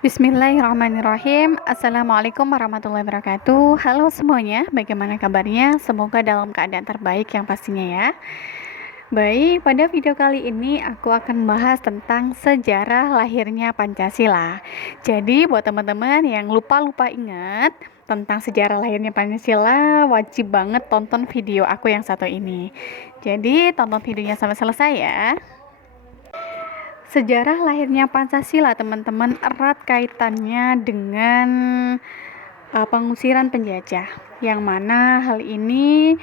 Bismillahirrahmanirrahim. Assalamualaikum warahmatullahi wabarakatuh. Halo semuanya, bagaimana kabarnya? Semoga dalam keadaan terbaik yang pastinya ya. Baik, pada video kali ini aku akan membahas tentang sejarah lahirnya Pancasila. Jadi buat teman-teman yang lupa-lupa ingat tentang sejarah lahirnya Pancasila, wajib banget tonton video aku yang satu ini. Jadi tonton videonya sampai selesai ya. Sejarah lahirnya Pancasila, teman-teman, erat kaitannya dengan pengusiran penjajah, yang mana hal ini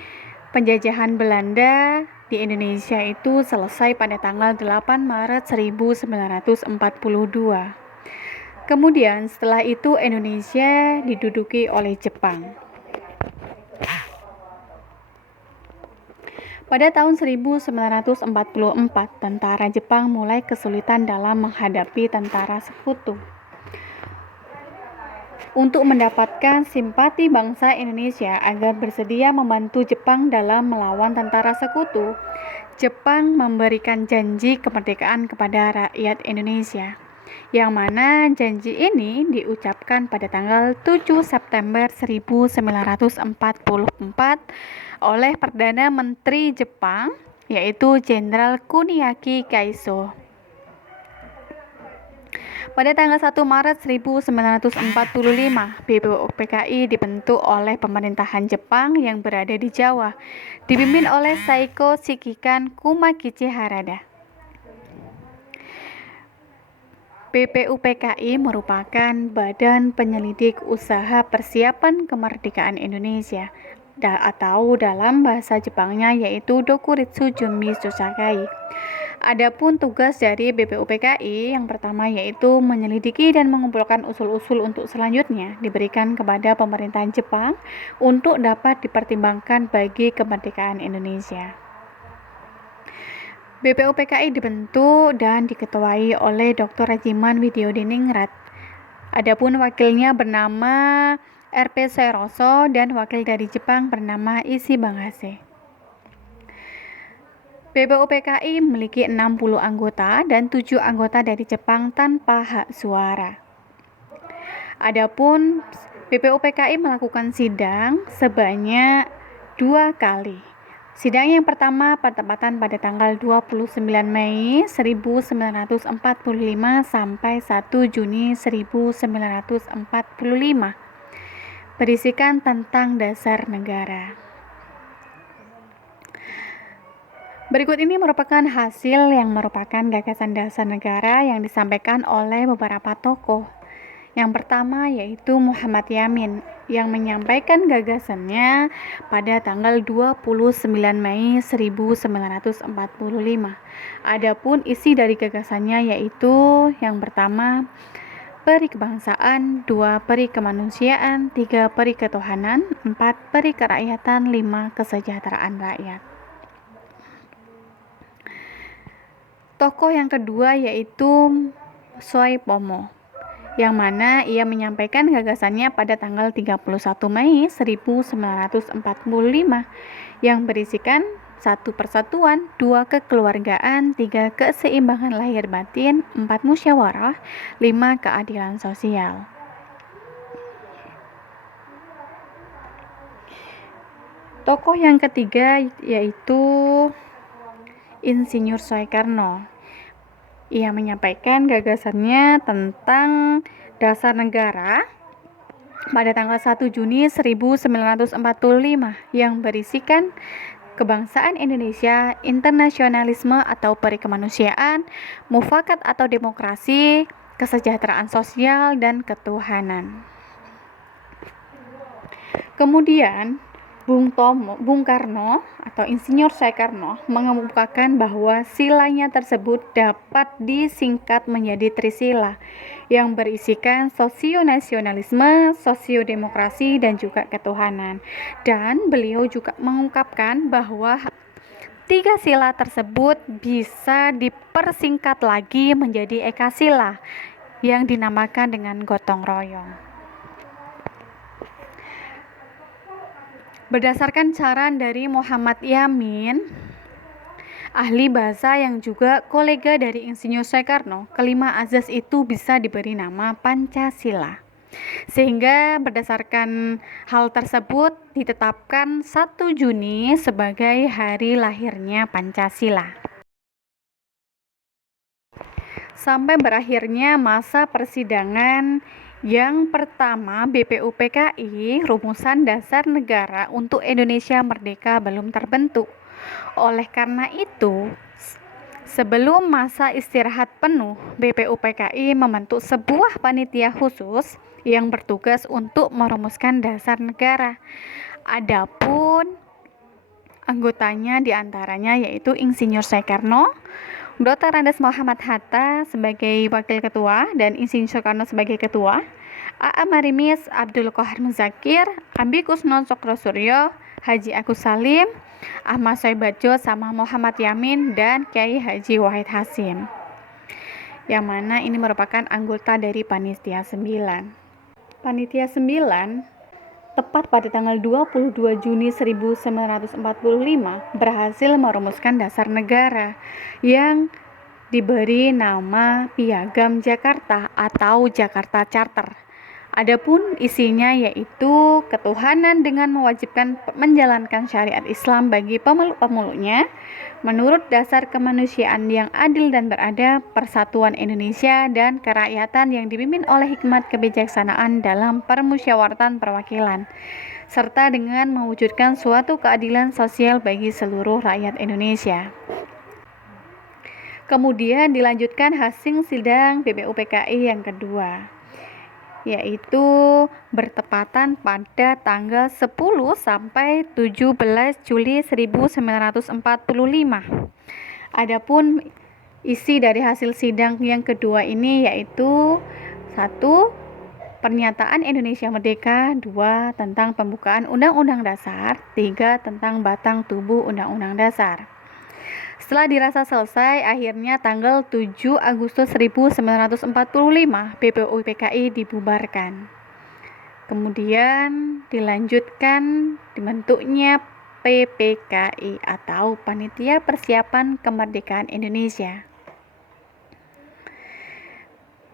penjajahan Belanda di Indonesia itu selesai pada tanggal 8 Maret 1942. Kemudian setelah itu Indonesia diduduki oleh Jepang. Pada tahun 1944, tentara Jepang mulai kesulitan dalam menghadapi tentara sekutu. Untuk mendapatkan simpati bangsa Indonesia agar bersedia membantu Jepang dalam melawan tentara sekutu, Jepang memberikan janji kemerdekaan kepada rakyat Indonesia, yang mana janji ini diucapkan pada tanggal 7 September 1944 oleh Perdana Menteri Jepang, yaitu Jenderal Kuniaki Kaiso. Pada tanggal 1 Maret 1945, BPUPKI dibentuk oleh pemerintahan Jepang yang berada di Jawa, dipimpin oleh Saiko Shikikan Kumakichi Harada. BPUPKI merupakan badan penyelidik usaha persiapan kemerdekaan Indonesia, atau dalam bahasa Jepangnya yaitu Dokuritsu Junmi Shosakai. Adapun tugas dari BPUPKI yang pertama yaitu menyelidiki dan mengumpulkan usul-usul untuk selanjutnya diberikan kepada pemerintahan Jepang untuk dapat dipertimbangkan bagi kemerdekaan Indonesia. BPUPKI dibentuk dan diketuai oleh Dr. Rajiman Widyodiningrat. Adapun wakilnya bernama R.P. Soeroso dan wakil dari Jepang bernama Issey Bangase. BPUPKI memiliki 60 anggota dan 7 anggota dari Jepang tanpa hak suara. Adapun BPUPKI melakukan sidang sebanyak 2 kali. Sidang yang pertama bertepatan pada tanggal 29 Mei 1945 sampai 1 Juni 1945. Berisikan tentang dasar negara. Berikut ini merupakan hasil yang merupakan gagasan dasar negara yang disampaikan oleh beberapa tokoh. Yang pertama yaitu Muhammad Yamin yang menyampaikan gagasannya pada tanggal 29 Mei 1945. Adapun isi dari gagasannya yaitu yang pertama peri kebangsaan, 2 peri kemanusiaan, 3 peri ketuhanan, 4 peri kerakyatan, 5 kesejahteraan rakyat. Tokoh yang kedua yaitu Soepomo, yang mana ia menyampaikan gagasannya pada tanggal 31 Mei 1945 yang berisikan 1 persatuan, 2 kekeluargaan, 3 keseimbangan lahir batin, 4 musyawarah, 5 keadilan sosial. Tokoh yang ketiga yaitu Insinyur Soekarno. Ia menyampaikan gagasannya tentang dasar negara pada tanggal 1 Juni 1945 yang berisikan kebangsaan Indonesia, internasionalisme atau peri kemanusiaan, mufakat atau demokrasi, kesejahteraan sosial, dan ketuhanan. Kemudian Bung Karno atau Insinyur Soekarno mengemukakan bahwa silanya tersebut dapat disingkat menjadi Trisila yang berisikan sosionasionalisme, sosiodemokrasi, dan juga ketuhanan. Dan beliau juga mengungkapkan bahwa 3 sila tersebut bisa dipersingkat lagi menjadi Ekasila yang dinamakan dengan gotong royong. Berdasarkan saran dari Muhammad Yamin, ahli bahasa yang juga kolega dari Insinyur Soekarno, kelima azas itu bisa diberi nama Pancasila. Sehingga berdasarkan hal tersebut ditetapkan 1 Juni sebagai hari lahirnya Pancasila. Sampai berakhirnya masa persidangan yang pertama BPUPKI, Rumusan Dasar Negara untuk Indonesia Merdeka belum terbentuk. Oleh karena itu, sebelum masa istirahat penuh, BPUPKI membentuk sebuah panitia khusus yang bertugas untuk merumuskan dasar negara. Adapun anggotanya diantaranya yaitu Insinyur Soekarno, Dr. Andes Muhammad Hatta sebagai wakil ketua dan Insinyur Soekarno sebagai ketua, A.A. Marimis, Abdul Qohar Muzakir, Ambikus Non Sokrosuryo, Haji Agus Salim, Ahmad Soebadjo sama Muhammad Yamin dan Kiai Haji Wahid Hasim, yang mana ini merupakan anggota dari Panitia 9. Panitia 9 tepat pada tanggal 22 Juni 1945 berhasil merumuskan dasar negara yang diberi nama Piagam Jakarta atau Jakarta Charter. Adapun isinya yaitu ketuhanan dengan mewajibkan menjalankan syariat Islam bagi pemeluk-pemeluknya menurut dasar kemanusiaan yang adil dan beradab, persatuan Indonesia dan kerakyatan yang dipimpin oleh hikmat kebijaksanaan dalam permusyawaratan perwakilan, serta dengan mewujudkan suatu keadilan sosial bagi seluruh rakyat Indonesia. Kemudian dilanjutkan hasil sidang BPUPKI yang kedua, yaitu bertepatan pada tanggal 10 sampai 17 Juli 1945. Adapun isi dari hasil sidang yang kedua ini yaitu 1. Pernyataan Indonesia Merdeka, 2. Tentang pembukaan Undang-Undang Dasar, 3. Tentang batang tubuh Undang-Undang Dasar. Setelah dirasa selesai, akhirnya tanggal 7 Agustus 1945 BPUPKI dibubarkan. Kemudian dilanjutkan dibentuknya PPKI atau Panitia Persiapan Kemerdekaan Indonesia.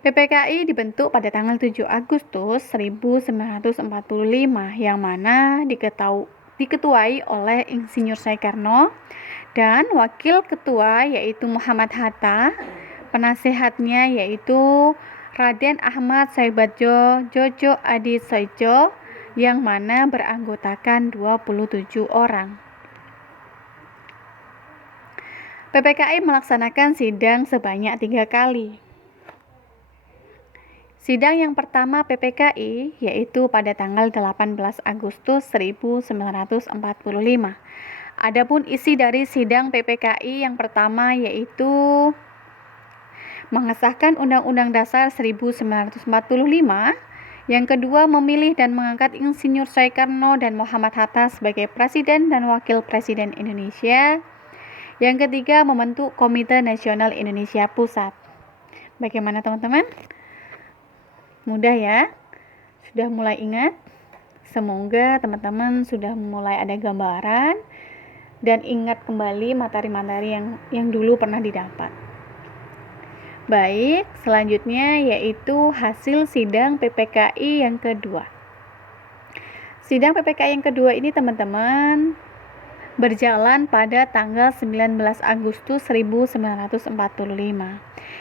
PPKI dibentuk pada tanggal 7 Agustus 1945 yang mana diketuai oleh Insinyur Soekarno dan wakil ketua yaitu Muhammad Hatta, penasehatnya yaitu Raden Ahmad Soebadjo Djojo Adisoejo yang mana beranggotakan 27 orang. PPKI melaksanakan sidang sebanyak 3 kali. Sidang yang pertama PPKI yaitu pada tanggal 18 Agustus 1945. Adapun isi dari sidang PPKI yang pertama yaitu mengesahkan Undang-Undang Dasar 1945, yang kedua memilih dan mengangkat Insinyur Soekarno dan Muhammad Hatta sebagai Presiden dan Wakil Presiden Indonesia, yang ketiga membentuk Komite Nasional Indonesia Pusat. Bagaimana teman-teman? Mudah ya? Sudah mulai ingat? Semoga teman-teman sudah mulai ada gambaran dan ingat kembali materi-materi yang dulu pernah didapat. Baik, selanjutnya yaitu hasil sidang PPKI yang kedua. Sidang PPKI yang kedua ini teman-teman berjalan pada tanggal 19 Agustus 1945,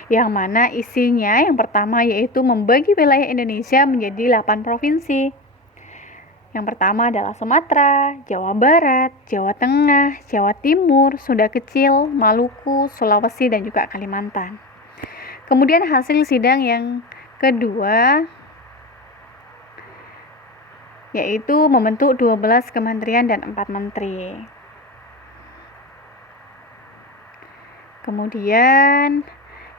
yang mana isinya yang pertama yaitu membagi wilayah Indonesia menjadi 8 provinsi. Yang pertama adalah Sumatera, Jawa Barat, Jawa Tengah, Jawa Timur, Sunda Kecil, Maluku, Sulawesi, dan juga Kalimantan. Kemudian hasil sidang yang kedua yaitu membentuk 12 kementerian dan 4 menteri. Kemudian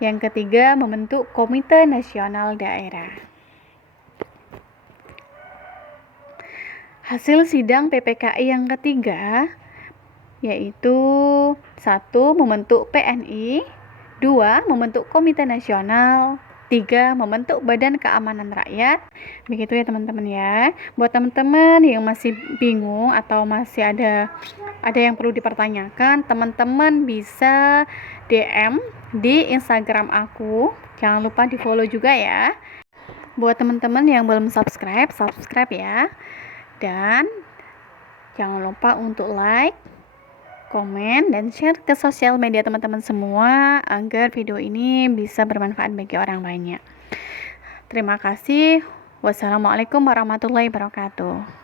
yang ketiga membentuk Komite Nasional Daerah. Hasil sidang PPKI yang ketiga yaitu 1. Membentuk PNI, 2. Membentuk Komite Nasional, 3. Membentuk Badan Keamanan Rakyat. Begitu ya teman-teman ya. Buat teman-teman yang masih bingung atau masih ada ada yang perlu dipertanyakan, teman-teman bisa DM di Instagram aku. Jangan lupa di-follow juga ya. Buat teman-teman yang belum subscribe ya. Dan jangan lupa untuk like, komen, dan share ke sosial media teman-teman semua agar video ini bisa bermanfaat bagi orang banyak. Terima kasih. Wassalamualaikum warahmatullahi wabarakatuh.